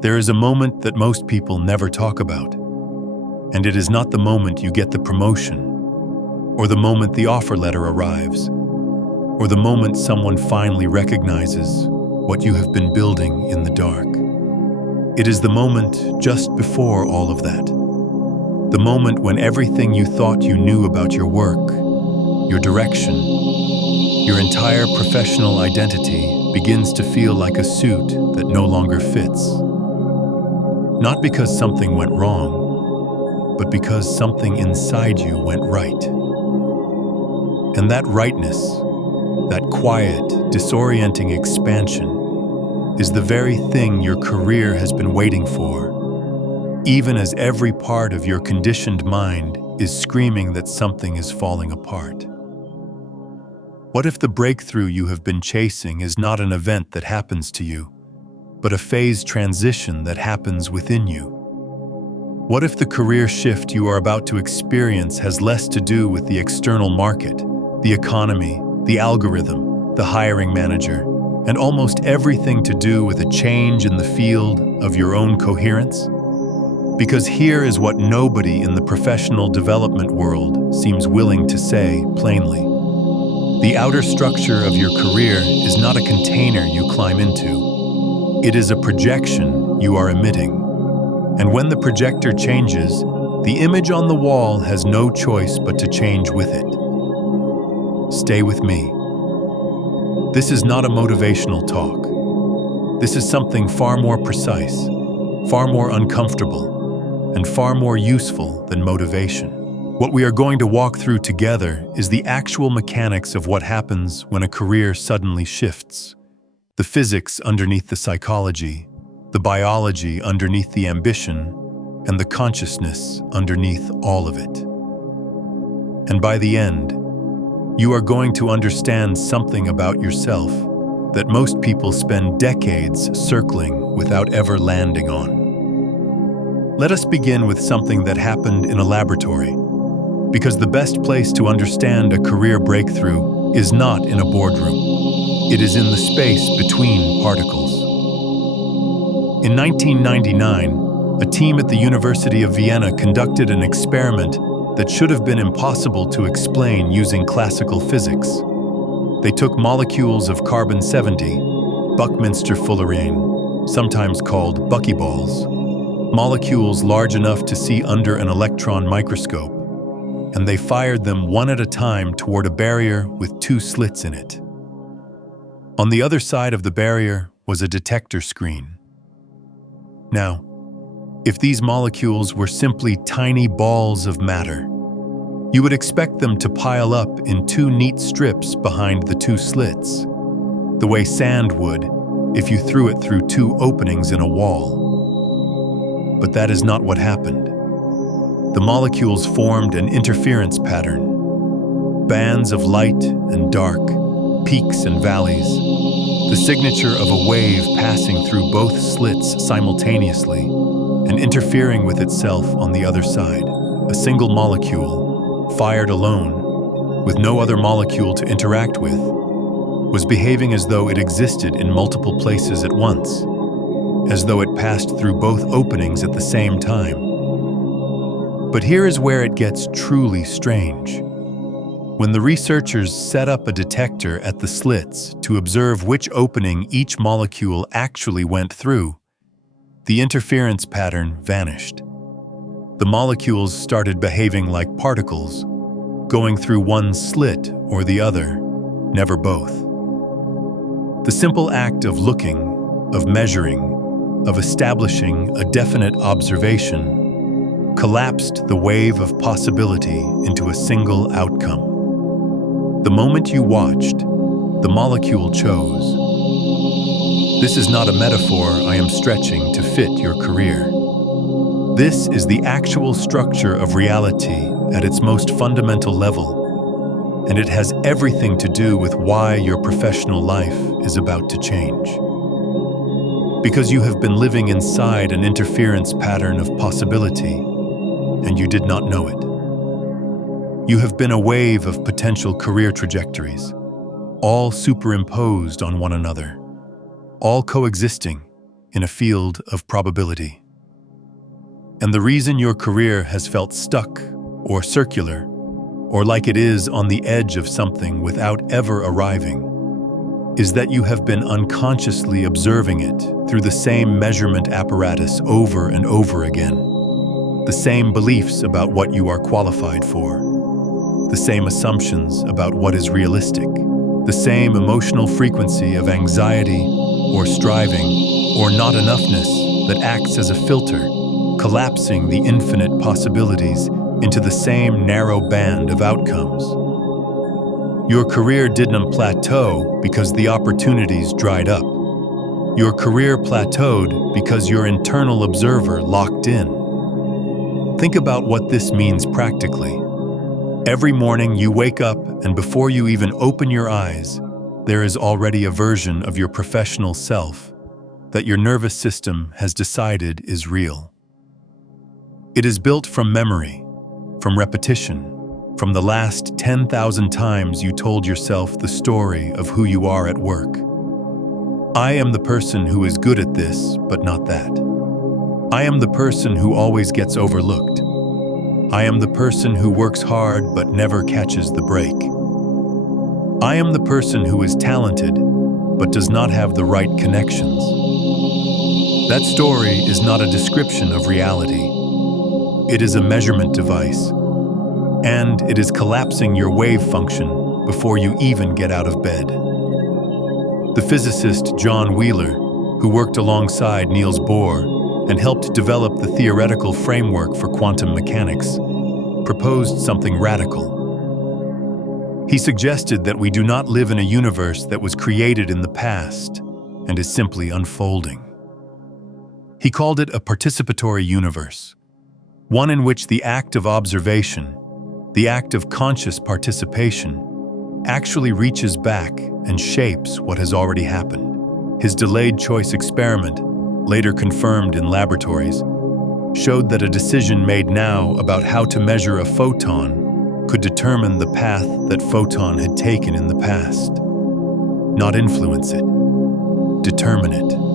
There is a moment that most people never talk about, and it is not the moment you get the promotion, or the moment the offer letter arrives, or the moment someone finally recognizes what you have been building in the dark. It is the moment just before all of that. The moment when everything you thought you knew about your work, your direction, your entire professional identity begins to feel like a suit that no longer fits. Not because something went wrong, but because something inside you went right. And that rightness, that quiet, disorienting expansion, is the very thing your career has been waiting for, even as every part of your conditioned mind is screaming that something is falling apart. What if the breakthrough you have been chasing is not an event that happens to you, but a phase transition that happens within you? What if the career shift you are about to experience has less to do with the external market, the economy, the algorithm, the hiring manager, and almost everything to do with a change in the field of your own coherence? Because here is what nobody in the professional development world seems willing to say plainly. The outer structure of your career is not a container you climb into. It is a projection you are emitting. And when the projector changes, the image on the wall has no choice but to change with it. Stay with me. This is not a motivational talk. This is something far more precise, far more uncomfortable, and far more useful than motivation. What we are going to walk through together is the actual mechanics of what happens when a career suddenly shifts. The physics underneath the psychology, the biology underneath the ambition, and the consciousness underneath all of it. And by the end, you are going to understand something about yourself that most people spend decades circling without ever landing on. Let us begin with something that happened in a laboratory, because the best place to understand a career breakthrough is not in a boardroom. It is in the space between particles. In 1999, a team at the University of Vienna conducted an experiment that should have been impossible to explain using classical physics. They took molecules of carbon-70, Buckminster fullerene, sometimes called buckyballs, molecules large enough to see under an electron microscope, and they fired them one at a time toward a barrier with two slits in it. On the other side of the barrier was a detector screen. Now, if these molecules were simply tiny balls of matter, you would expect them to pile up in two neat strips behind the two slits, the way sand would if you threw it through two openings in a wall. But that is not what happened. The molecules formed an interference pattern, bands of light and dark, peaks and valleys, the signature of a wave passing through both slits simultaneously and interfering with itself on the other side. A single molecule, fired alone, with no other molecule to interact with, was behaving as though it existed in multiple places at once, as though it passed through both openings at the same time. But here is where it gets truly strange. When the researchers set up a detector at the slits to observe which opening each molecule actually went through, the interference pattern vanished. The molecules started behaving like particles, going through one slit or the other, never both. The simple act of looking, of measuring, of establishing a definite observation collapsed the wave of possibility into a single outcome. The moment you watched, the molecule chose. This is not a metaphor I am stretching to fit your career. This is the actual structure of reality at its most fundamental level, and it has everything to do with why your professional life is about to change. Because you have been living inside an interference pattern of possibility, and you did not know it. You have been a wave of potential career trajectories, all superimposed on one another, all coexisting in a field of probability. And the reason your career has felt stuck or circular, or like it is on the edge of something without ever arriving, is that you have been unconsciously observing it through the same measurement apparatus over and over again. The same beliefs about what you are qualified for, the same assumptions about what is realistic, the same emotional frequency of anxiety or striving or not enoughness that acts as a filter, collapsing the infinite possibilities into the same narrow band of outcomes. Your career didn't plateau because the opportunities dried up. Your career plateaued because your internal observer locked in. Think about what this means practically. Every morning you wake up, and before you even open your eyes, there is already a version of your professional self that your nervous system has decided is real. It is built from memory, from repetition, from the last 10,000 times you told yourself the story of who you are at work. I am the person who is good at this, but not that. I am the person who always gets overlooked. I am the person who works hard but never catches the break. I am the person who is talented but does not have the right connections. That story is not a description of reality. It is a measurement device, and it is collapsing your wave function before you even get out of bed. The physicist John Wheeler, who worked alongside Niels Bohr and helped develop the theoretical framework for quantum mechanics, proposed something radical. He suggested that we do not live in a universe that was created in the past and is simply unfolding. He called it a participatory universe, one in which the act of observation, the act of conscious participation, actually reaches back and shapes what has already happened. His delayed choice experiment, later confirmed in laboratories, showed that a decision made now about how to measure a photon could determine the path that photon had taken in the past. Not influence it, determine it.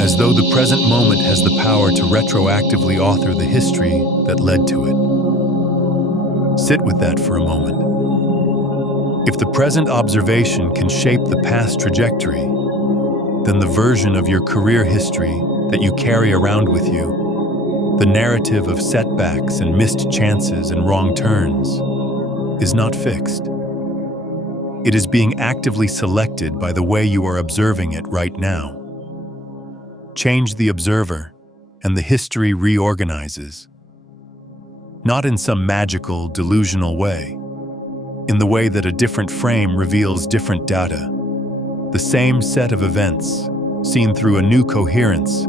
As though the present moment has the power to retroactively author the history that led to it. Sit with that for a moment. If the present observation can shape the past trajectory, then the version of your career history that you carry around with you, the narrative of setbacks and missed chances and wrong turns, is not fixed. It is being actively selected by the way you are observing it right now. Change the observer, and the history reorganizes. Not in some magical, delusional way. In the way that a different frame reveals different data. The same set of events, seen through a new coherence,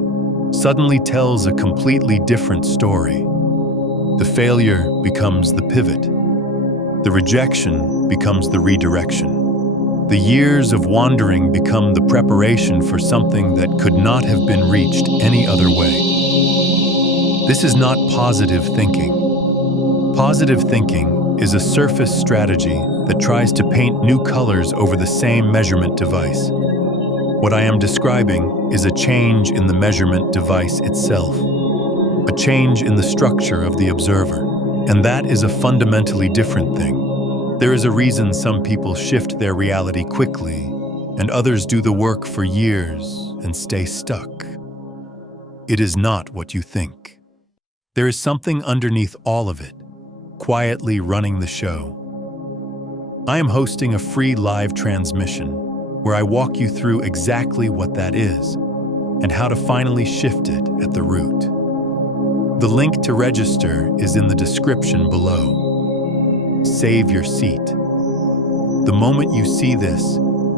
suddenly tells a completely different story. The failure becomes the pivot. The rejection becomes the redirection. The years of wandering become the preparation for something that could not have been reached any other way. This is not positive thinking. Positive thinking is a surface strategy that tries to paint new colors over the same measurement device. What I am describing is a change in the measurement device itself, a change in the structure of the observer, and that is a fundamentally different thing. There is a reason some people shift their reality quickly, and others do the work for years and stay stuck. It is not what you think. There is something underneath all of it, quietly running the show. I am hosting a free live transmission where I walk you through exactly what that is and how to finally shift it at the root. The link to register is in the description below. Save your seat. The moment you see this,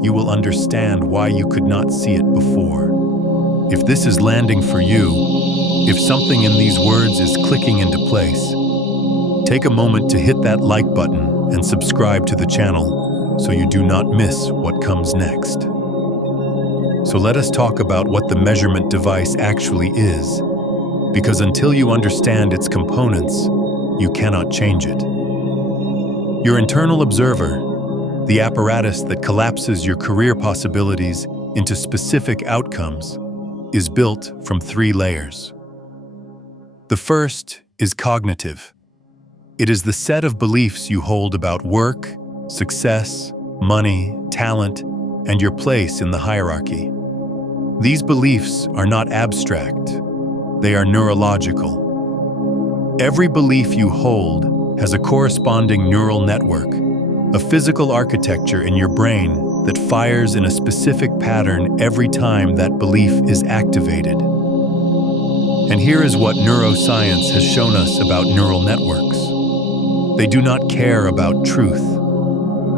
you will understand why you could not see it before. If this is landing for you, if something in these words is clicking into place, take a moment to hit that like button and subscribe to the channel so you do not miss what comes next. So let us talk about what the measurement device actually is, because until you understand its components, you cannot change it. Your internal observer, the apparatus that collapses your career possibilities into specific outcomes, is built from 3 layers. The first is cognitive. It is the set of beliefs you hold about work, success, money, talent, and your place in the hierarchy. These beliefs are not abstract. They are neurological. Every belief you hold has a corresponding neural network, a physical architecture in your brain that fires in a specific pattern every time that belief is activated. And here is what neuroscience has shown us about neural networks. They do not care about truth.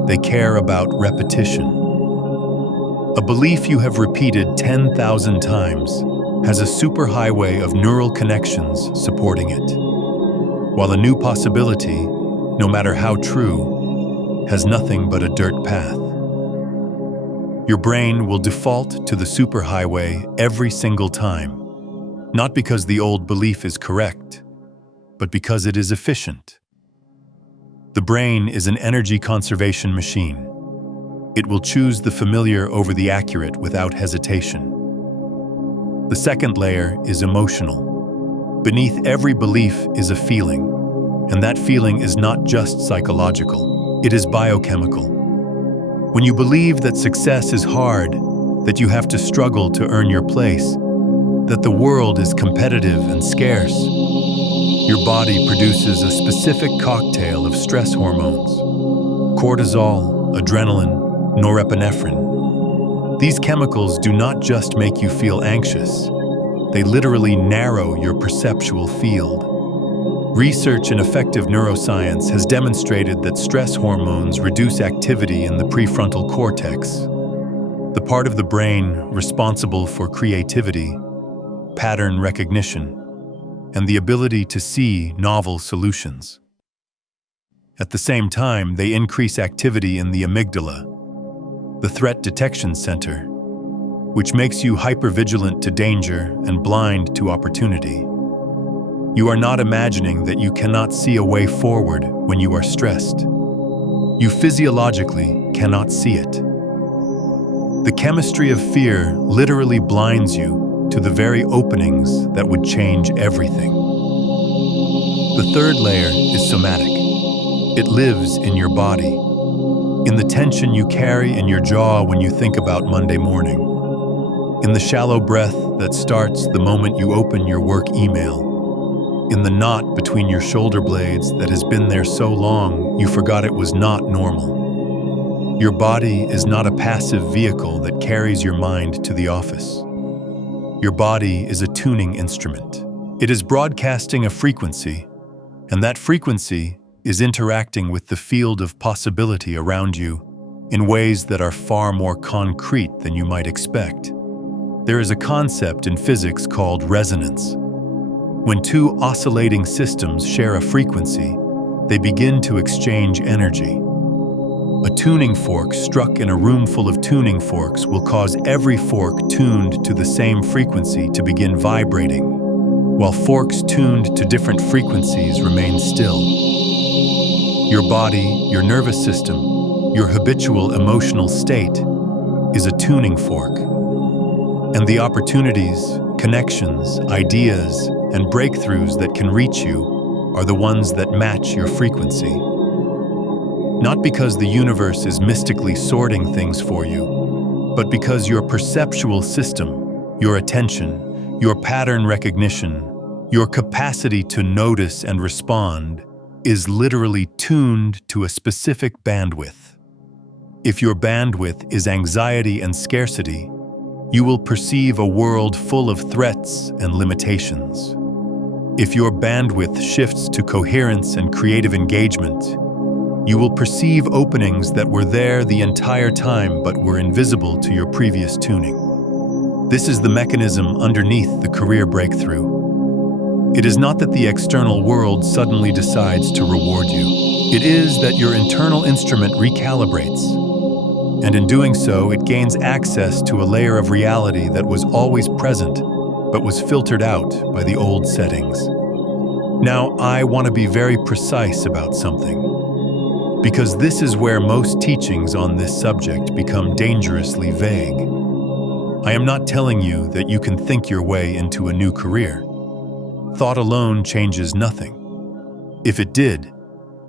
They care about repetition. A belief you have repeated 10,000 times has a superhighway of neural connections supporting it, while a new possibility, no matter how true, has nothing but a dirt path. Your brain will default to the superhighway every single time, not because the old belief is correct, but because it is efficient. The brain is an energy conservation machine. It will choose the familiar over the accurate without hesitation. The second layer is emotional. Beneath every belief is a feeling, and that feeling is not just psychological, it is biochemical. When you believe that success is hard, that you have to struggle to earn your place, that the world is competitive and scarce, your body produces a specific cocktail of stress hormones: cortisol, adrenaline, norepinephrine. These chemicals do not just make you feel anxious, they literally narrow your perceptual field. Research in effective neuroscience has demonstrated that stress hormones reduce activity in the prefrontal cortex, the part of the brain responsible for creativity, pattern recognition, and the ability to see novel solutions. At the same time, they increase activity in the amygdala, the threat detection center, which makes you hypervigilant to danger and blind to opportunity. You are not imagining that you cannot see a way forward when you are stressed. You physiologically cannot see it. The chemistry of fear literally blinds you to the very openings that would change everything. The third layer is somatic. It lives in your body, in the tension you carry in your jaw when you think about Monday morning, in the shallow breath that starts the moment you open your work email, in the knot between your shoulder blades that has been there so long you forgot it was not normal. Your body is not a passive vehicle that carries your mind to the office. Your body is a tuning instrument. It is broadcasting a frequency, and that frequency is interacting with the field of possibility around you in ways that are far more concrete than you might expect. There is a concept in physics called resonance. When two oscillating systems share a frequency, they begin to exchange energy. A tuning fork struck in a room full of tuning forks will cause every fork tuned to the same frequency to begin vibrating, while forks tuned to different frequencies remain still. Your body, your nervous system, your habitual emotional state is a tuning fork. And the opportunities, connections, ideas, and breakthroughs that can reach you are the ones that match your frequency. Not because the universe is mystically sorting things for you, but because your perceptual system, your attention, your pattern recognition, your capacity to notice and respond is literally tuned to a specific bandwidth. If your bandwidth is anxiety and scarcity, you will perceive a world full of threats and limitations. If your bandwidth shifts to coherence and creative engagement, you will perceive openings that were there the entire time but were invisible to your previous tuning. This is the mechanism underneath the career breakthrough. It is not that the external world suddenly decides to reward you. It is that your internal instrument recalibrates. And in doing so, it gains access to a layer of reality that was always present, but was filtered out by the old settings. Now, I want to be very precise about something, because this is where most teachings on this subject become dangerously vague. I am not telling you that you can think your way into a new career. Thought alone changes nothing. If it did,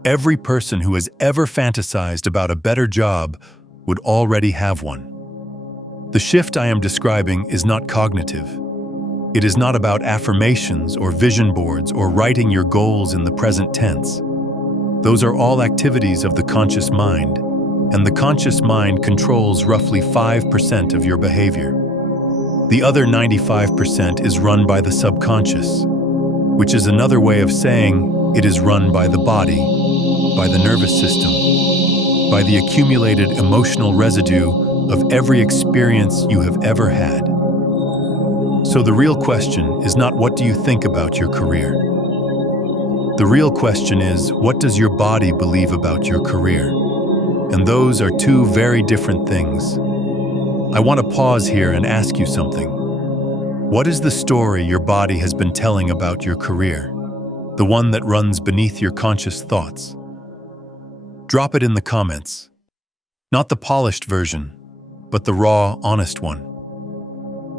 every person who has ever fantasized about a better job would already have one. The shift I am describing is not cognitive. It is not about affirmations or vision boards or writing your goals in the present tense. Those are all activities of the conscious mind, and the conscious mind controls roughly 5% of your behavior. The other 95% is run by the subconscious, which is another way of saying it is run by the body, by the nervous system, by the accumulated emotional residue of every experience you have ever had. So the real question is not what do you think about your career? The real question is, what does your body believe about your career? And those are two very different things. I want to pause here and ask you something. What is the story your body has been telling about your career? The one that runs beneath your conscious thoughts? Drop it in the comments. Not the polished version, but the raw, honest one.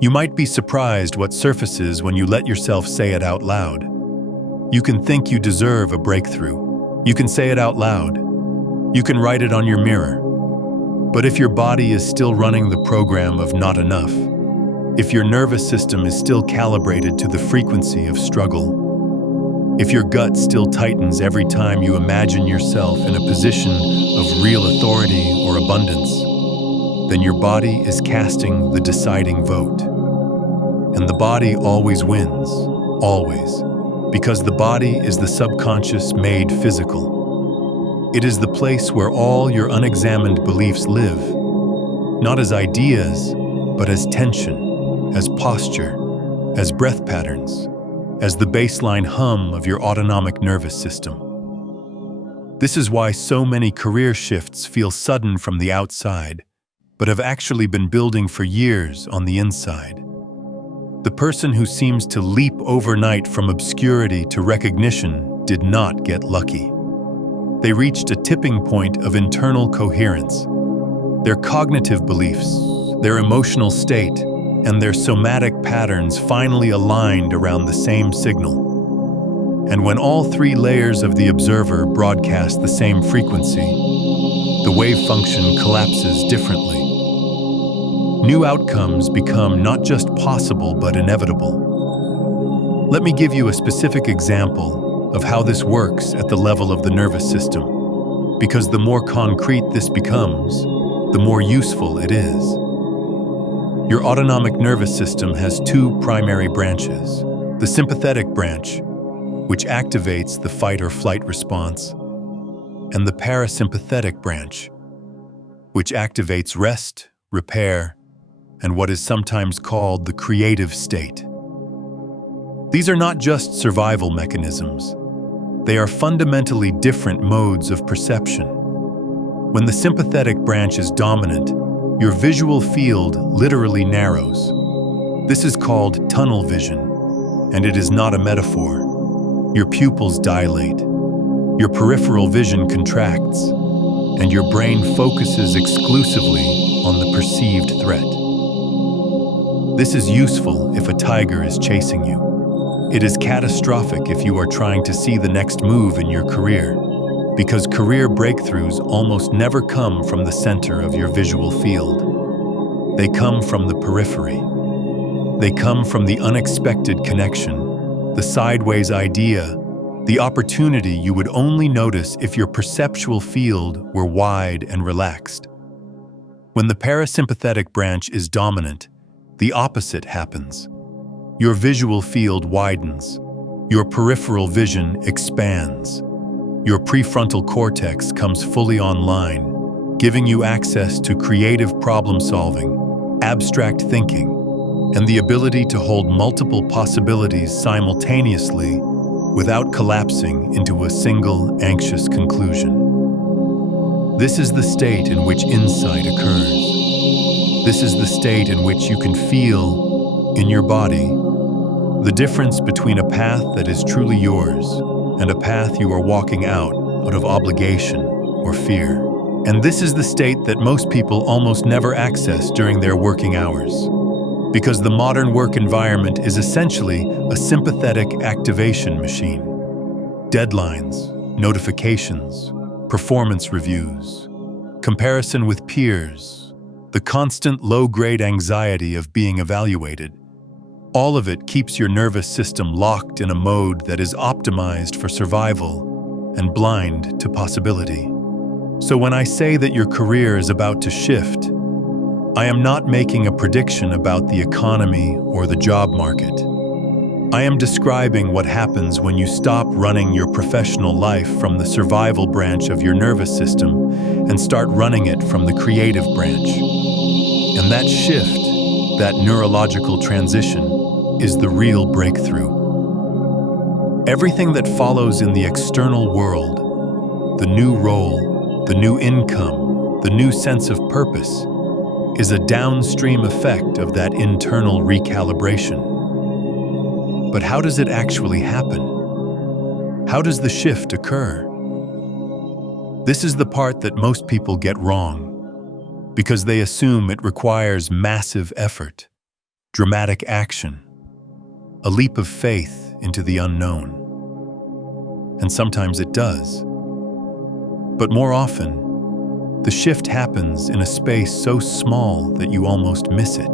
You might be surprised what surfaces when you let yourself say it out loud. You can think you deserve a breakthrough. You can say it out loud. You can write it on your mirror. But if your body is still running the program of not enough, if your nervous system is still calibrated to the frequency of struggle, if your gut still tightens every time you imagine yourself in a position of real authority or abundance, then your body is casting the deciding vote. And the body always wins, always, because the body is the subconscious made physical. It is the place where all your unexamined beliefs live, not as ideas, but as tension, as posture, as breath patterns, as the baseline hum of your autonomic nervous system. This is why so many career shifts feel sudden from the outside, but have actually been building for years on the inside. The person who seems to leap overnight from obscurity to recognition did not get lucky. They reached a tipping point of internal coherence. Their cognitive beliefs, their emotional state, and their somatic patterns finally aligned around the same signal. And when all three layers of the observer broadcast the same frequency, the wave function collapses differently. New outcomes become not just possible but inevitable. Let me give you a specific example of how this works at the level of the nervous system, because the more concrete this becomes, the more useful it is. Your autonomic nervous system has two primary branches: the sympathetic branch, which activates the fight or flight response, and the parasympathetic branch, which activates rest, repair, and what is sometimes called the creative state. These are not just survival mechanisms. They are fundamentally different modes of perception. When the sympathetic branch is dominant, your visual field literally narrows. This is called tunnel vision, and it is not a metaphor. Your pupils dilate, your peripheral vision contracts, and your brain focuses exclusively on the perceived threat. This is useful if a tiger is chasing you. It is catastrophic if you are trying to see the next move in your career, because career breakthroughs almost never come from the center of your visual field. They come from the periphery. They come from the unexpected connection, the sideways idea, the opportunity you would only notice if your perceptual field were wide and relaxed. When the parasympathetic branch is dominant, the opposite happens. Your visual field widens. Your peripheral vision expands. Your prefrontal cortex comes fully online, giving you access to creative problem-solving, abstract thinking, and the ability to hold multiple possibilities simultaneously without collapsing into a single anxious conclusion. This is the state in which insight occurs. This is the state in which you can feel, in your body, the difference between a path that is truly yours and a path you are walking out of obligation or fear. And this is the state that most people almost never access during their working hours. Because the modern work environment is essentially a sympathetic activation machine. Deadlines, notifications, performance reviews, comparison with peers, the constant low-grade anxiety of being evaluated. All of it keeps your nervous system locked in a mode that is optimized for survival and blind to possibility. So when I say that your career is about to shift, I am not making a prediction about the economy or the job market. I am describing what happens when you stop running your professional life from the survival branch of your nervous system and start running it from the creative branch. And that shift, that neurological transition, is the real breakthrough. Everything that follows in the external world, the new role, the new income, the new sense of purpose, is a downstream effect of that internal recalibration. But how does it actually happen? How does the shift occur? This is the part that most people get wrong, because they assume it requires massive effort, dramatic action, a leap of faith into the unknown. And sometimes it does. But more often, the shift happens in a space so small that you almost miss it.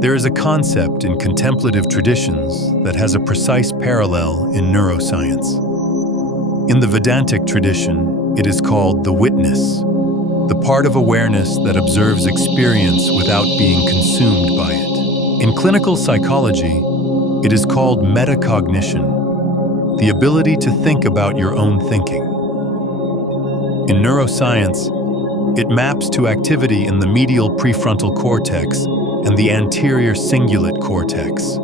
There is a concept in contemplative traditions that has a precise parallel in neuroscience. In the Vedantic tradition, it is called the witness, the part of awareness that observes experience without being consumed by it. In clinical psychology, it is called metacognition, the ability to think about your own thinking. In neuroscience, it maps to activity in the medial prefrontal cortex and the anterior cingulate cortex,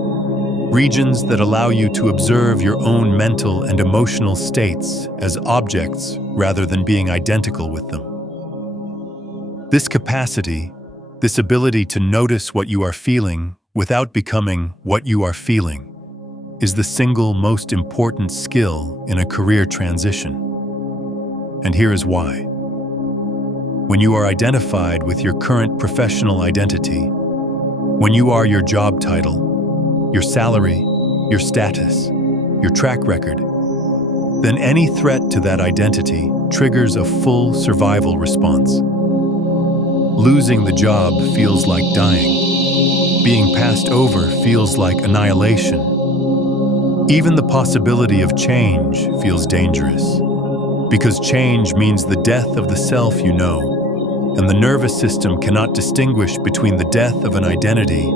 regions that allow you to observe your own mental and emotional states as objects rather than being identical with them. This capacity, this ability to notice what you are feeling without becoming what you are feeling, is the single most important skill in a career transition. And here is why. When you are identified with your current professional identity, when you are your job title, your salary, your status, your track record, then any threat to that identity triggers a full survival response. Losing the job feels like dying. Being passed over feels like annihilation. Even the possibility of change feels dangerous. Because change means the death of the self you know, and the nervous system cannot distinguish between the death of an identity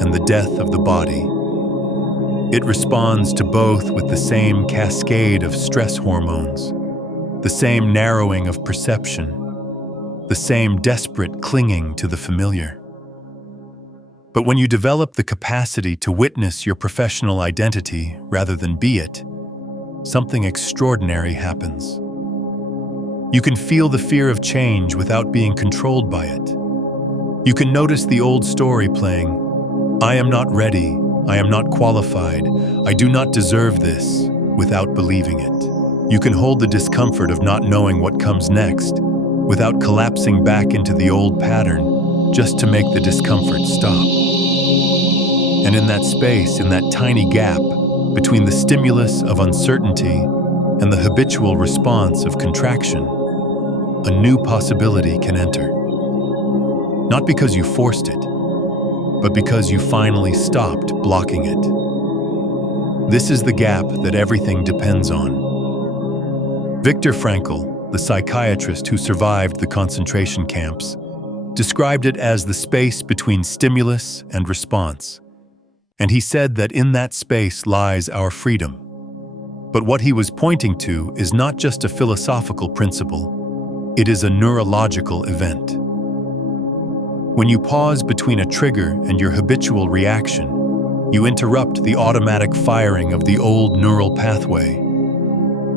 and the death of the body. It responds to both with the same cascade of stress hormones, the same narrowing of perception, the same desperate clinging to the familiar. But when you develop the capacity to witness your professional identity rather than be it, something extraordinary happens. You can feel the fear of change without being controlled by it. You can notice the old story playing, "I am not ready, I am not qualified, I do not deserve this," without believing it. You can hold the discomfort of not knowing what comes next without collapsing back into the old pattern just to make the discomfort stop. And in that space, in that tiny gap, between the stimulus of uncertainty and the habitual response of contraction, a new possibility can enter. Not because you forced it, but because you finally stopped blocking it. This is the gap that everything depends on. Viktor Frankl, the psychiatrist who survived the concentration camps, described it as the space between stimulus and response. And he said that in that space lies our freedom. But what he was pointing to is not just a philosophical principle, it is a neurological event. When you pause between a trigger and your habitual reaction, you interrupt the automatic firing of the old neural pathway.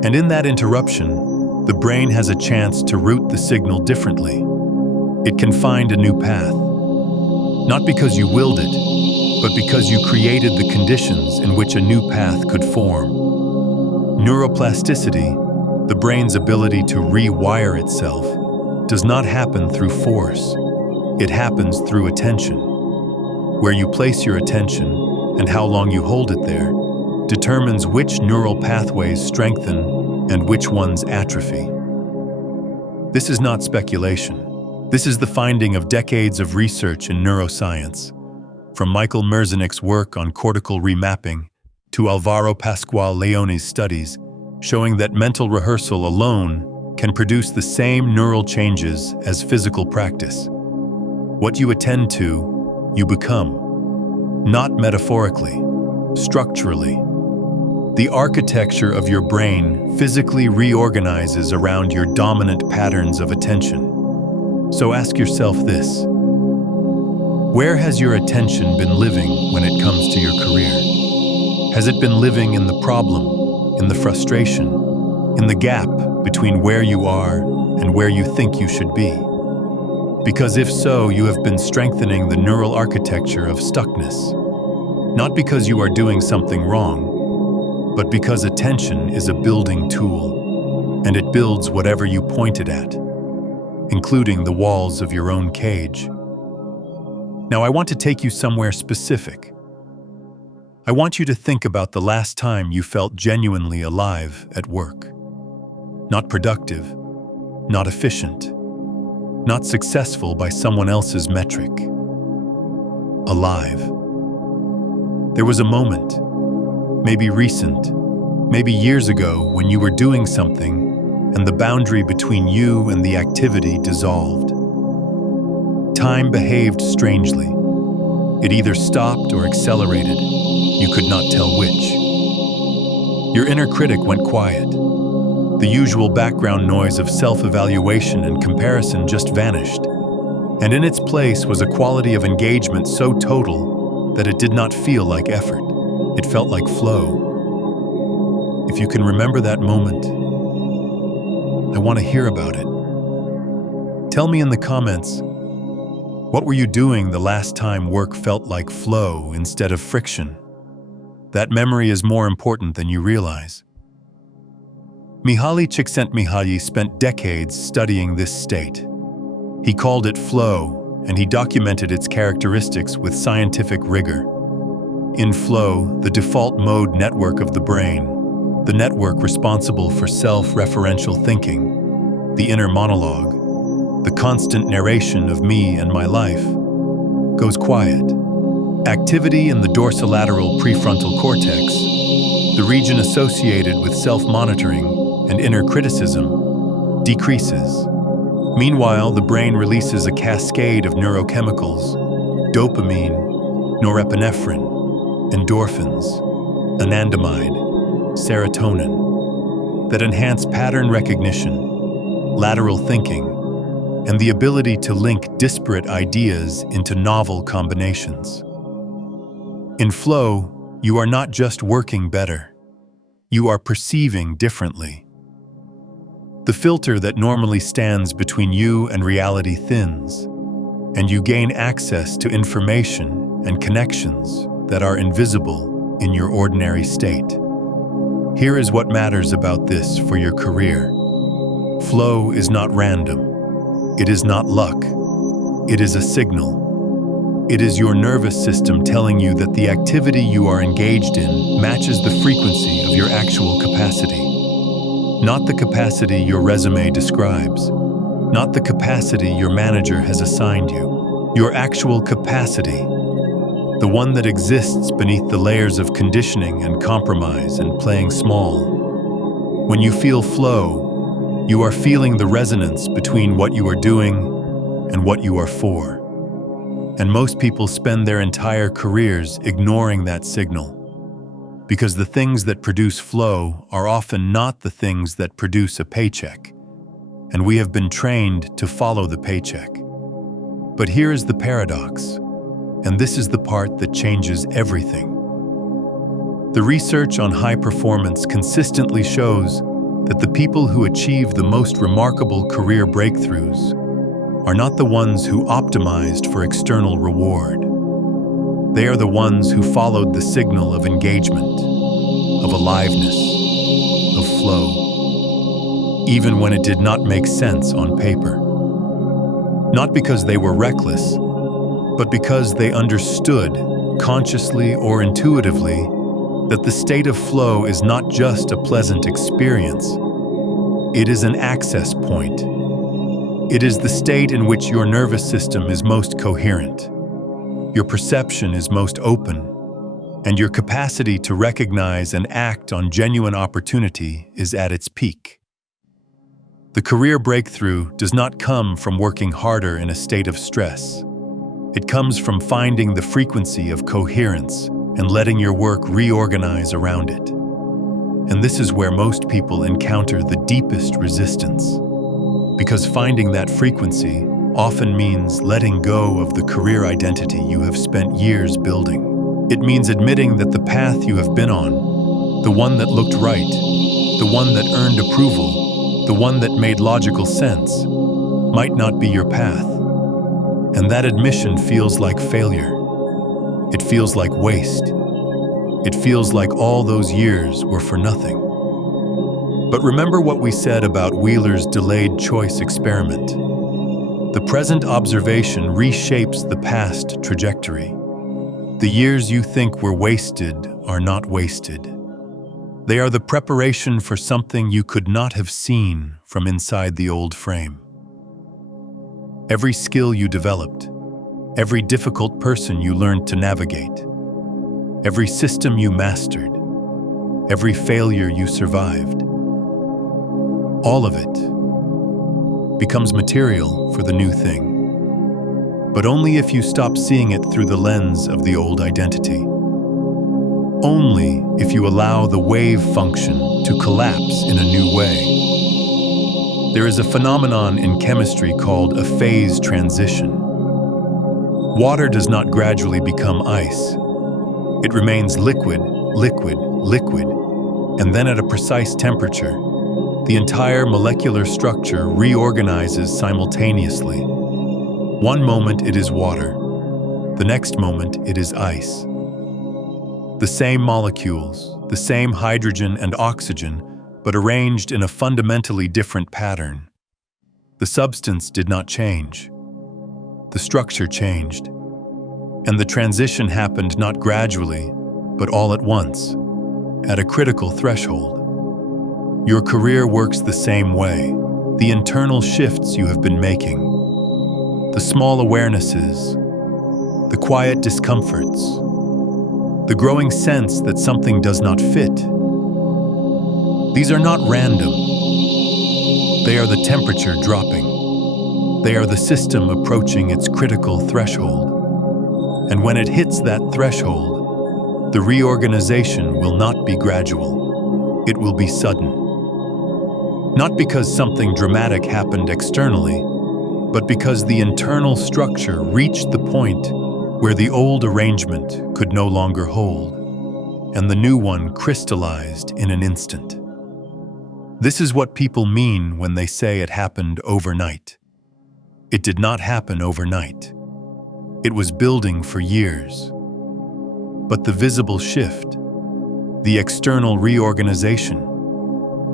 And in that interruption, the brain has a chance to route the signal differently. It can find a new path. Not because you willed it, but because you created the conditions in which a new path could form. Neuroplasticity, the brain's ability to rewire itself, does not happen through force. It happens through attention. Where you place your attention and how long you hold it there determines which neural pathways strengthen and which ones atrophy. This is not speculation. This is the finding of decades of research in neuroscience, from Michael Merzenich's work on cortical remapping to Alvaro Pascual Leone's studies showing that mental rehearsal alone can produce the same neural changes as physical practice. What you attend to, you become. Not metaphorically, structurally. The architecture of your brain physically reorganizes around your dominant patterns of attention. So ask yourself this: where has your attention been living when it comes to your career? Has it been living in the problem, in the frustration, in the gap between where you are and where you think you should be? Because if so, you have been strengthening the neural architecture of stuckness. Not because you are doing something wrong, but because attention is a building tool, and it builds whatever you point it at, including the walls of your own cage. Now, I want to take you somewhere specific. I want you to think about the last time you felt genuinely alive at work. Not productive, not efficient, not successful by someone else's metric. Alive. There was a moment, maybe recent, maybe years ago, when you were doing something and the boundary between you and the activity dissolved. Time behaved strangely. It either stopped or accelerated. You could not tell which. Your inner critic went quiet. The usual background noise of self-evaluation and comparison just vanished. And in its place was a quality of engagement so total that it did not feel like effort. It felt like flow. If you can remember that moment, I want to hear about it. Tell me in the comments, what were you doing the last time work felt like flow instead of friction? That memory is more important than you realize. Mihaly Csikszentmihalyi spent decades studying this state. He called it flow, and he documented its characteristics with scientific rigor. In flow, the default mode network of the brain, the network responsible for self-referential thinking, the inner monologue, the constant narration of me and my life, goes quiet. Activity in the dorsolateral prefrontal cortex, the region associated with self-monitoring and inner criticism, decreases. Meanwhile, the brain releases a cascade of neurochemicals, dopamine, norepinephrine, endorphins, anandamide, serotonin, that enhance pattern recognition, lateral thinking, and the ability to link disparate ideas into novel combinations. In flow, you are not just working better, you are perceiving differently. The filter that normally stands between you and reality thins, and you gain access to information and connections that are invisible in your ordinary state. Here is what matters about this for your career. Flow is not random. It is not luck. It is a signal. It is your nervous system telling you that the activity you are engaged in matches the frequency of your actual capacity. Not the capacity your resume describes. Not the capacity your manager has assigned you. Your actual capacity. The one that exists beneath the layers of conditioning and compromise and playing small. When you feel flow, you are feeling the resonance between what you are doing and what you are for. And most people spend their entire careers ignoring that signal, because the things that produce flow are often not the things that produce a paycheck, and we have been trained to follow the paycheck. But here is the paradox, and this is the part that changes everything. The research on high performance consistently shows that the people who achieve the most remarkable career breakthroughs are not the ones who optimized for external reward. They are the ones who followed the signal of engagement, of aliveness, of flow, even when it did not make sense on paper. Not because they were reckless, but because they understood, consciously or intuitively, that the state of flow is not just a pleasant experience. It is an access point. It is the state in which your nervous system is most coherent, your perception is most open, and your capacity to recognize and act on genuine opportunity is at its peak. The career breakthrough does not come from working harder in a state of stress. It comes from finding the frequency of coherence and letting your work reorganize around it. And this is where most people encounter the deepest resistance, because finding that frequency often means letting go of the career identity you have spent years building. It means admitting that the path you have been on, the one that looked right, the one that earned approval, the one that made logical sense, might not be your path. And that admission feels like failure. It feels like waste. It feels like all those years were for nothing. But remember what we said about Wheeler's delayed choice experiment. The present observation reshapes the past trajectory. The years you think were wasted are not wasted. They are the preparation for something you could not have seen from inside the old frame. Every skill you developed, every difficult person you learned to navigate, every system you mastered, every failure you survived, all of it becomes material for the new thing, but only if you stop seeing it through the lens of the old identity. Only if you allow the wave function to collapse in a new way. There is a phenomenon in chemistry called a phase transition. Water does not gradually become ice. It remains liquid, liquid, liquid, and then at a precise temperature, the entire molecular structure reorganizes simultaneously. One moment it is water, the next moment it is ice. The same molecules, the same hydrogen and oxygen, but arranged in a fundamentally different pattern. The substance did not change. The structure changed. And the transition happened not gradually, but all at once, at a critical threshold. Your career works the same way. The internal shifts you have been making, the small awarenesses, the quiet discomforts, the growing sense that something does not fit. These are not random. They are the temperature dropping. They are the system approaching its critical threshold. And when it hits that threshold, the reorganization will not be gradual. It will be sudden. Not because something dramatic happened externally, but because the internal structure reached the point where the old arrangement could no longer hold, and the new one crystallized in an instant. This is what people mean when they say it happened overnight. It did not happen overnight. It was building for years. But the visible shift, the external reorganization,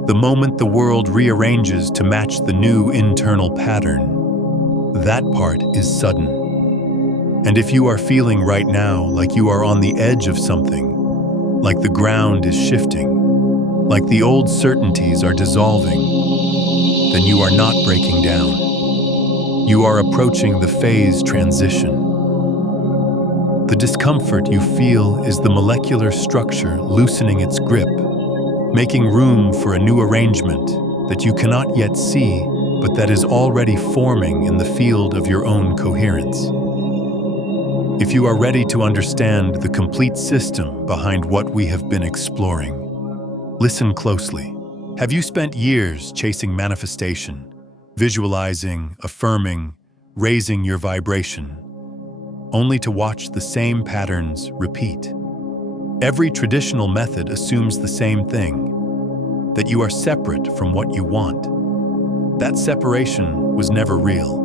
the moment the world rearranges to match the new internal pattern, that part is sudden. And if you are feeling right now like you are on the edge of something, like the ground is shifting, like the old certainties are dissolving, then you are not breaking down. You are approaching the phase transition. The discomfort you feel is the molecular structure loosening its grip, making room for a new arrangement that you cannot yet see, but that is already forming in the field of your own coherence. If you are ready to understand the complete system behind what we have been exploring, listen closely. Have you spent years chasing manifestation, visualizing, affirming, raising your vibration, only to watch the same patterns repeat? Every traditional method assumes the same thing, that you are separate from what you want. That separation was never real.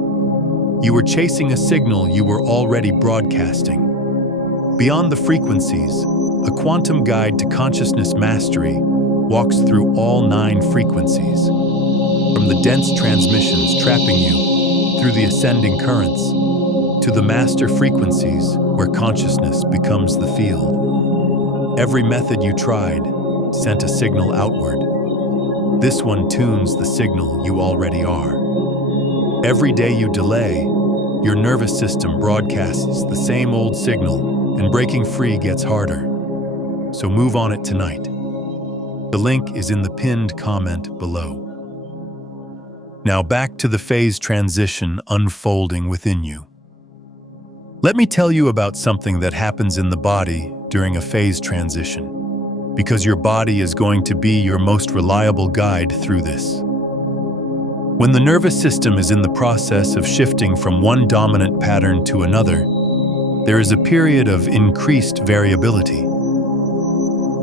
You were chasing a signal you were already broadcasting. Beyond the frequencies, a quantum guide to consciousness mastery walks through all 9 frequencies, from the dense transmissions trapping you through the ascending currents, to the master frequencies where consciousness becomes the field. Every method you tried sent a signal outward. This one tunes the signal you already are. Every day you delay, your nervous system broadcasts the same old signal, and breaking free gets harder. So move on it tonight. The link is in the pinned comment below. Now back to the phase transition unfolding within you. Let me tell you about something that happens in the body during a phase transition, because your body is going to be your most reliable guide through this. When the nervous system is in the process of shifting from one dominant pattern to another, there is a period of increased variability.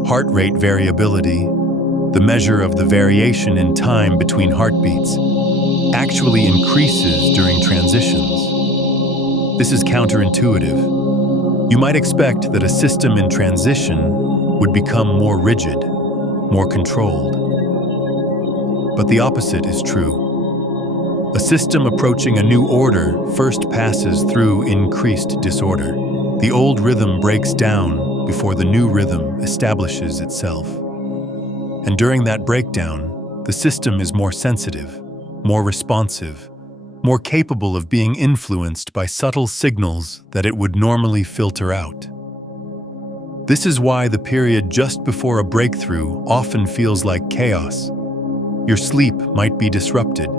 Heart rate variability, the measure of the variation in time between heartbeats, actually increases during transitions. This is counterintuitive. You might expect that a system in transition would become more rigid, more controlled. But the opposite is true. A system approaching a new order first passes through increased disorder. The old rhythm breaks down before the new rhythm establishes itself. And during that breakdown, the system is more sensitive, more responsive, more capable of being influenced by subtle signals that it would normally filter out. This is why the period just before a breakthrough often feels like chaos. Your sleep might be disrupted.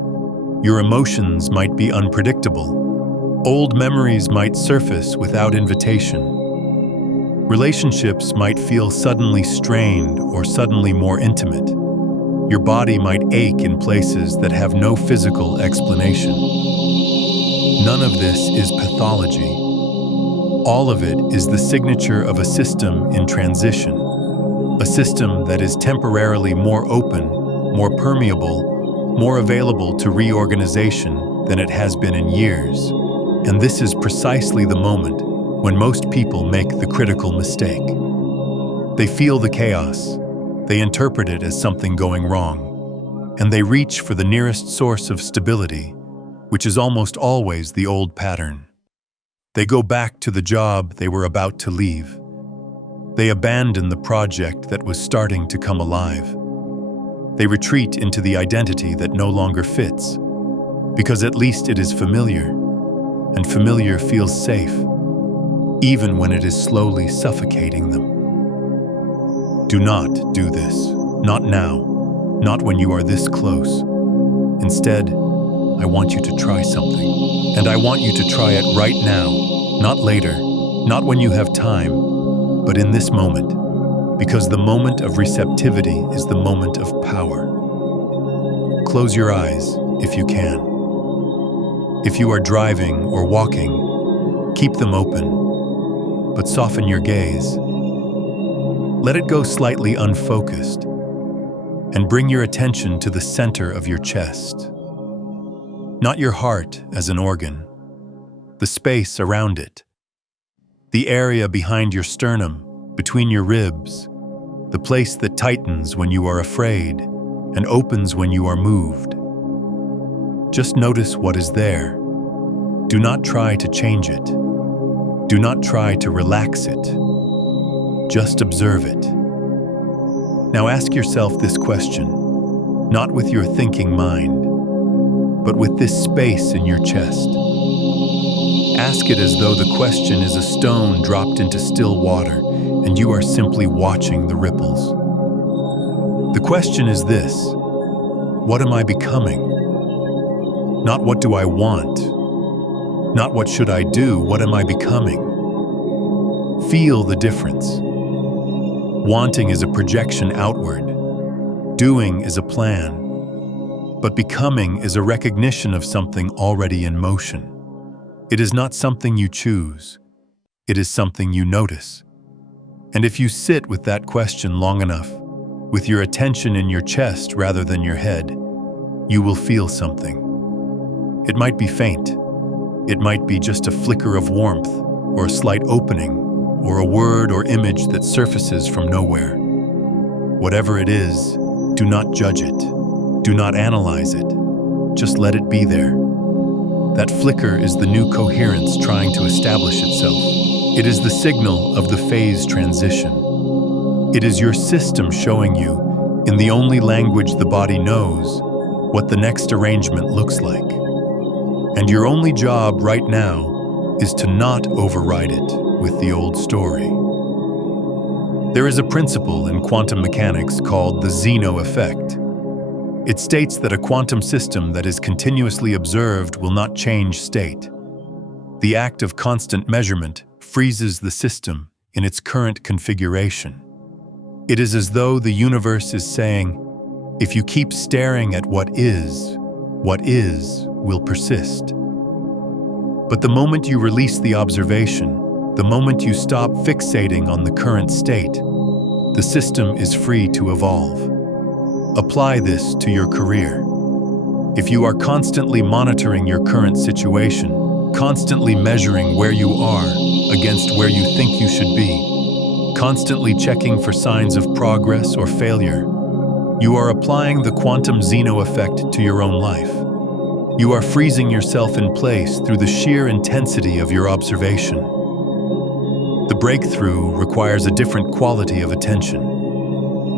Your emotions might be unpredictable. Old memories might surface without invitation. Relationships might feel suddenly strained or suddenly more intimate. Your body might ache in places that have no physical explanation. None of this is pathology. All of it is the signature of a system in transition. A system that is temporarily more open, more permeable, more available to reorganization than it has been in years. And this is precisely the moment when most people make the critical mistake. They feel the chaos, they interpret it as something going wrong, and they reach for the nearest source of stability, which is almost always the old pattern. They go back to the job they were about to leave. They abandon the project that was starting to come alive. They retreat into the identity that no longer fits, because at least it is familiar, and familiar feels safe, even when it is slowly suffocating them. Do not do this. Not now. Not when you are this close. Instead, I want you to try something. And I want you to try it right now, not later, not when you have time, but in this moment. Because the moment of receptivity is the moment of power. Close your eyes, if you can. If you are driving or walking, keep them open, but soften your gaze. Let it go slightly unfocused, and bring your attention to the center of your chest. Not your heart as an organ, the space around it, the area behind your sternum, between your ribs, the place that tightens when you are afraid and opens when you are moved. Just notice what is there. Do not try to change it. Do not try to relax it. Just observe it. Now ask yourself this question, not with your thinking mind, but with this space in your chest. Ask it as though the question is a stone dropped into still water, and you are simply watching the ripples. The question is this: what am I becoming? Not what do I want? Not what should I do? What am I becoming? Feel the difference. Wanting is a projection outward. Doing is a plan. But becoming is a recognition of something already in motion. It is not something you choose. It is something you notice. And if you sit with that question long enough, with your attention in your chest rather than your head, you will feel something. It might be faint. It might be just a flicker of warmth, or a slight opening, or a word or image that surfaces from nowhere. Whatever it is, do not judge it. Do not analyze it. Just let it be there. That flicker is the new coherence trying to establish itself. It is the signal of the phase transition. It is your system showing you, in the only language the body knows, what the next arrangement looks like. And your only job right now is to not override it with the old story. There is a principle in quantum mechanics called the Zeno effect. It states that a quantum system that is continuously observed will not change state. The act of constant measurement freezes the system in its current configuration. It is as though the universe is saying, if you keep staring at what is will persist. But the moment you release the observation, the moment you stop fixating on the current state, the system is free to evolve. Apply this to your career. If you are constantly monitoring your current situation, constantly measuring where you are against where you think you should be, constantly checking for signs of progress or failure, you are applying the quantum Zeno effect to your own life. You are freezing yourself in place through the sheer intensity of your observation. The breakthrough requires a different quality of attention.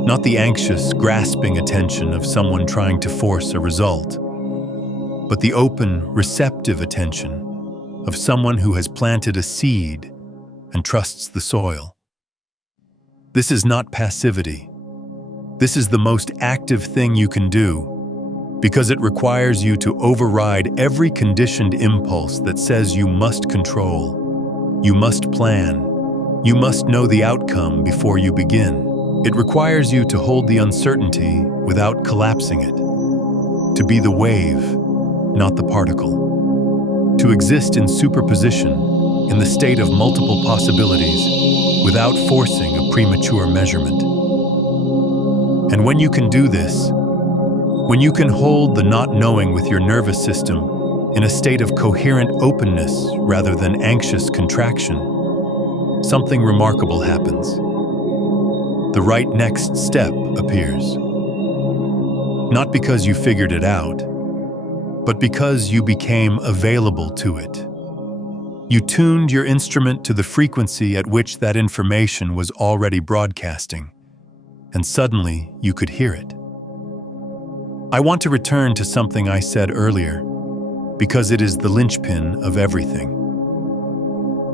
Not the anxious, grasping attention of someone trying to force a result, but the open, receptive attention of someone who has planted a seed and trusts the soil. This is not passivity. This is the most active thing you can do, because it requires you to override every conditioned impulse that says you must control, you must plan, you must know the outcome before you begin. It requires you to hold the uncertainty without collapsing it, to be the wave, not the particle, to exist in superposition, in the state of multiple possibilities, without forcing a premature measurement. And when you can do this, when you can hold the not knowing with your nervous system in a state of coherent openness rather than anxious contraction, something remarkable happens. The right next step appears. Not because you figured it out, but because you became available to it. You tuned your instrument to the frequency at which that information was already broadcasting, and suddenly you could hear it. I want to return to something I said earlier, because it is the linchpin of everything.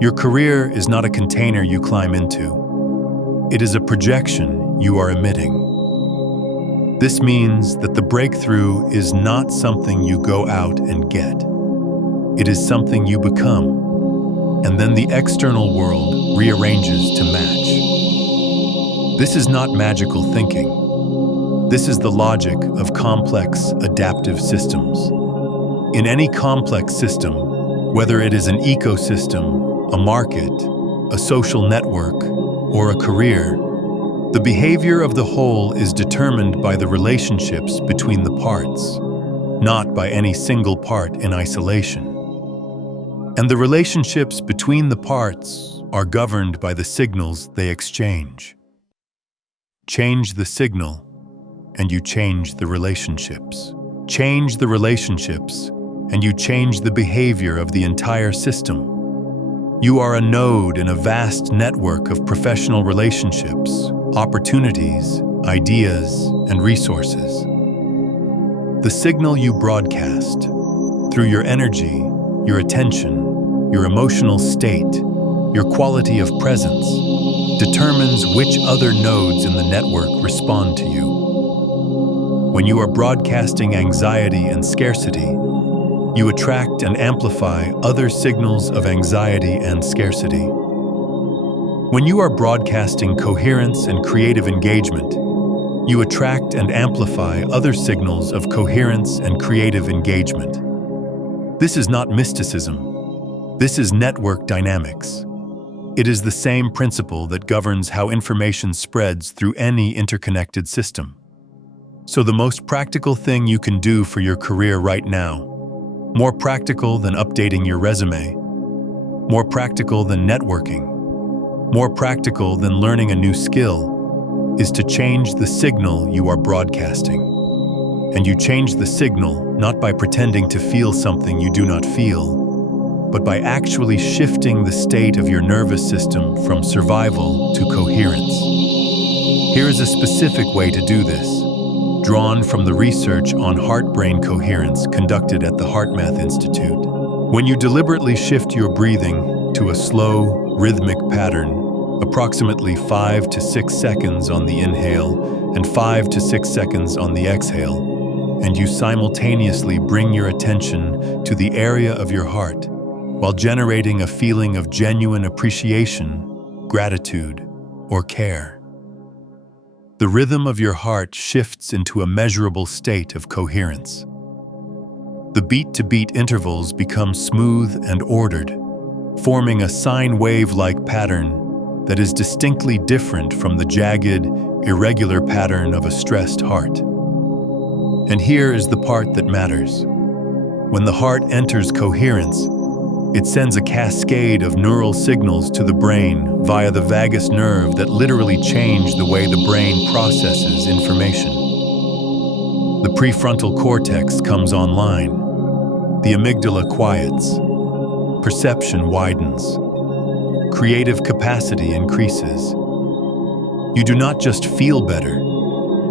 Your career is not a container you climb into. It is a projection you are emitting. This means that the breakthrough is not something you go out and get. It is something you become, and then the external world rearranges to match. This is not magical thinking. This is the logic of complex adaptive systems. In any complex system, whether it is an ecosystem, a market, a social network, or a career, the behavior of the whole is determined by the relationships between the parts, not by any single part in isolation. And the relationships between the parts are governed by the signals they exchange. Change the signal, and you change the relationships. Change the relationships, and you change the behavior of the entire system. You are a node in a vast network of professional relationships, opportunities, ideas, and resources. The signal you broadcast, through your energy, your attention, your emotional state, your quality of presence, determines which other nodes in the network respond to you. When you are broadcasting anxiety and scarcity, you attract and amplify other signals of anxiety and scarcity. When you are broadcasting coherence and creative engagement, you attract and amplify other signals of coherence and creative engagement. This is not mysticism. This is network dynamics. It is the same principle that governs how information spreads through any interconnected system. So the most practical thing you can do for your career right now, more practical than updating your resume, more practical than networking, more practical than learning a new skill, is to change the signal you are broadcasting. And you change the signal not by pretending to feel something you do not feel, but by actually shifting the state of your nervous system from survival to coherence. Here is a specific way to do this, drawn from the research on heart-brain coherence conducted at the HeartMath Institute. When you deliberately shift your breathing to a slow, rhythmic pattern, approximately 5 to 6 seconds on the inhale and 5 to 6 seconds on the exhale, and you simultaneously bring your attention to the area of your heart while generating a feeling of genuine appreciation, gratitude, or care. The rhythm of your heart shifts into a measurable state of coherence. The beat-to-beat intervals become smooth and ordered, forming a sine wave-like pattern that is distinctly different from the jagged, irregular pattern of a stressed heart. And here is the part that matters. When the heart enters coherence, it sends a cascade of neural signals to the brain via the vagus nerve that literally change the way the brain processes information. The prefrontal cortex comes online. The amygdala quiets. Perception widens. Creative capacity increases. You do not just feel better,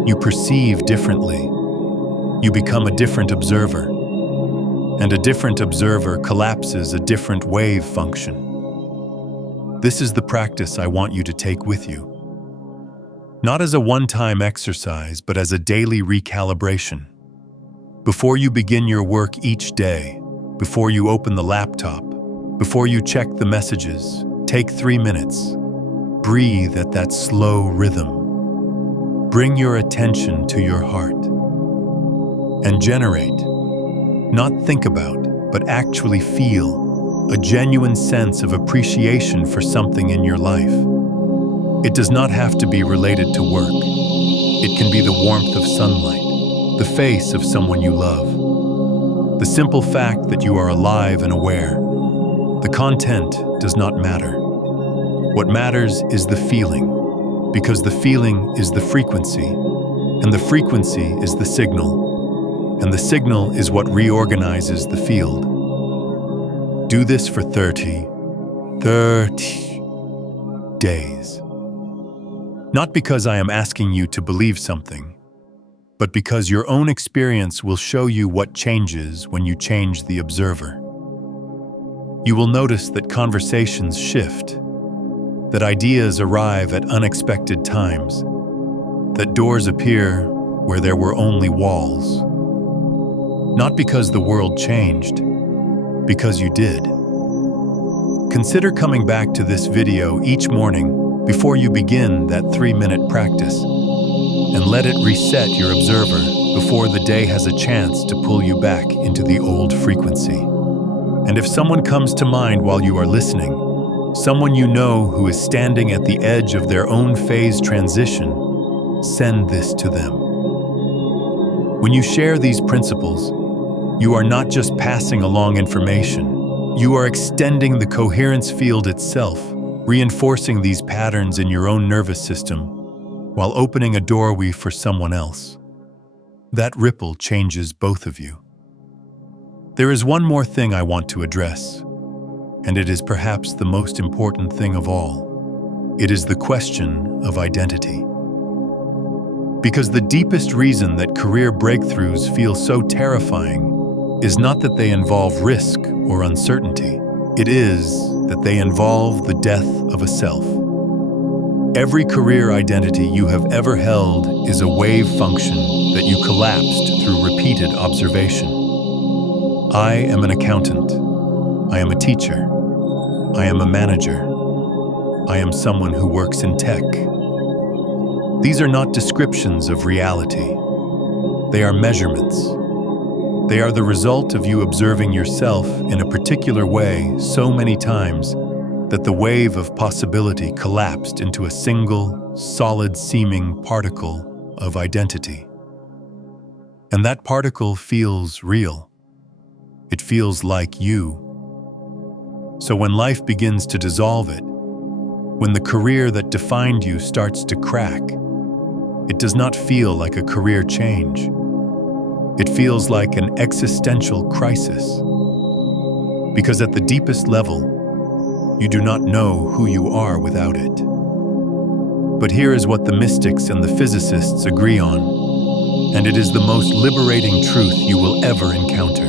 you perceive differently. You become a different observer. And a different observer collapses a different wave function. This is the practice I want you to take with you. Not as a one-time exercise, but as a daily recalibration. Before you begin your work each day, before you open the laptop, before you check the messages, take 3 minutes. Breathe at that slow rhythm. Bring your attention to your heart. And generate, not think about, but actually feel, a genuine sense of appreciation for something in your life. It does not have to be related to work. It can be the warmth of sunlight, the face of someone you love, the simple fact that you are alive and aware. The content does not matter. What matters is the feeling, because the feeling is the frequency, and the frequency is the signal. And the signal is what reorganizes the field. Do this for 30 days. Not because I am asking you to believe something, but because your own experience will show you what changes when you change the observer. You will notice that conversations shift, that ideas arrive at unexpected times, that doors appear where there were only walls. Not because the world changed, because you did. Consider coming back to this video each morning before you begin that 3-minute practice, and let it reset your observer before the day has a chance to pull you back into the old frequency. And if someone comes to mind while you are listening, someone you know who is standing at the edge of their own phase transition, send this to them. When you share these principles, you are not just passing along information. You are extending the coherence field itself, reinforcing these patterns in your own nervous system, while opening a doorway for someone else. That ripple changes both of you. There is one more thing I want to address, and it is perhaps the most important thing of all. It is the question of identity. Because the deepest reason that career breakthroughs feel so terrifying is not that they involve risk or uncertainty. It is that they involve the death of a self. Every career identity you have ever held is a wave function that you collapsed through repeated observation. I am an accountant. I am a teacher. I am a manager. I am someone who works in tech. These are not descriptions of reality. They are measurements. They are the result of you observing yourself in a particular way so many times that the wave of possibility collapsed into a single, solid-seeming particle of identity. And that particle feels real. It feels like you. So when life begins to dissolve it, when the career that defined you starts to crack, it does not feel like a career change. It feels like an existential crisis. Because at the deepest level, you do not know who you are without it. But here is what the mystics and the physicists agree on, and it is the most liberating truth you will ever encounter.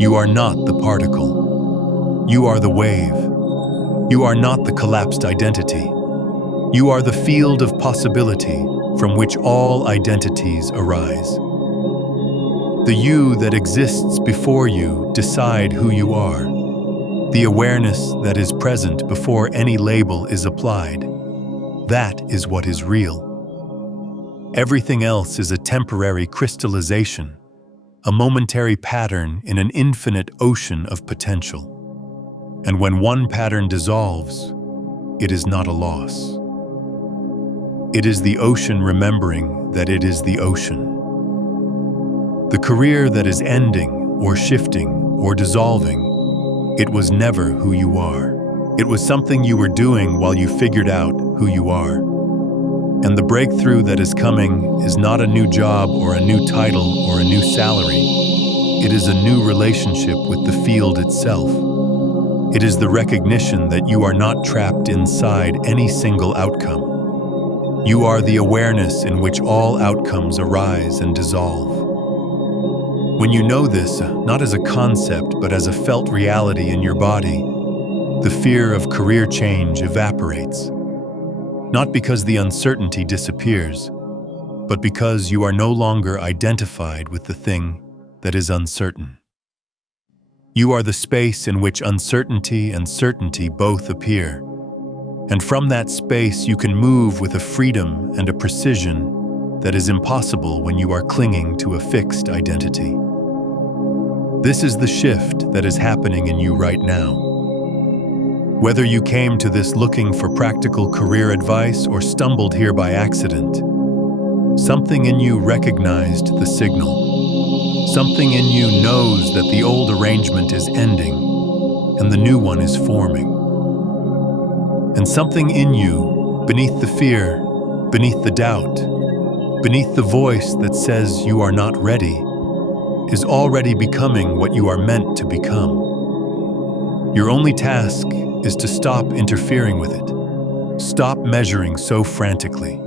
You are not the particle. You are the wave. You are not the collapsed identity. You are the field of possibility from which all identities arise. The you that exists before you decide who you are. The awareness that is present before any label is applied. That is what is real. Everything else is a temporary crystallization, a momentary pattern in an infinite ocean of potential. And when one pattern dissolves, it is not a loss. It is the ocean remembering that it is the ocean. The career that is ending or shifting or dissolving, it was never who you are. It was something you were doing while you figured out who you are. And the breakthrough that is coming is not a new job or a new title or a new salary. It is a new relationship with the field itself. It is the recognition that you are not trapped inside any single outcome. You are the awareness in which all outcomes arise and dissolve. When you know this, not as a concept but as a felt reality in your body, the fear of career change evaporates. Not because the uncertainty disappears, but because you are no longer identified with the thing that is uncertain. You are the space in which uncertainty and certainty both appear. And from that space you can move with a freedom and a precision that is impossible when you are clinging to a fixed identity. This is the shift that is happening in you right now. Whether you came to this looking for practical career advice or stumbled here by accident, something in you recognized the signal. Something in you knows that the old arrangement is ending and the new one is forming. And something in you, beneath the fear, beneath the doubt, beneath the voice that says you are not ready, is already becoming what you are meant to become. Your only task is to stop interfering with it. Stop measuring so frantically.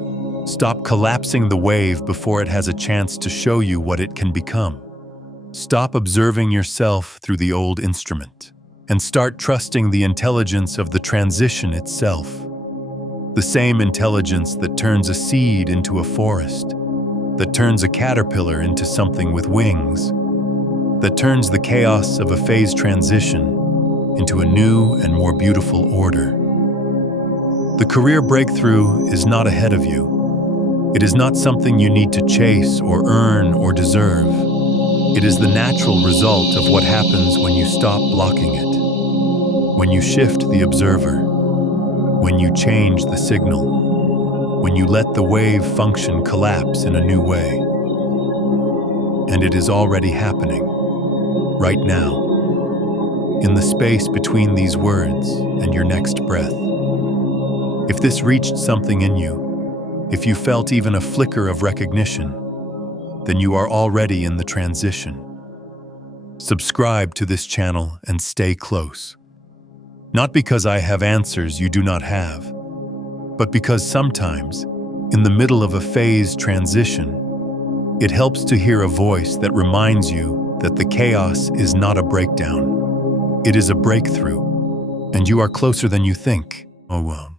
Stop collapsing the wave before it has a chance to show you what it can become. Stop observing yourself through the old instrument and start trusting the intelligence of the transition itself. The same intelligence that turns a seed into a forest, that turns a caterpillar into something with wings, that turns the chaos of a phase transition into a new and more beautiful order. The career breakthrough is not ahead of you. It is not something you need to chase or earn or deserve. It is the natural result of what happens when you stop blocking it. When you shift the observer, when you change the signal, when you let the wave function collapse in a new way. And it is already happening, right now, in the space between these words and your next breath. If this reached something in you, if you felt even a flicker of recognition, then you are already in the transition. Subscribe to this channel and stay close. Not because I have answers you do not have, but because sometimes, in the middle of a phase transition, it helps to hear a voice that reminds you that the chaos is not a breakdown. It is a breakthrough, and you are closer than you think. Oh well.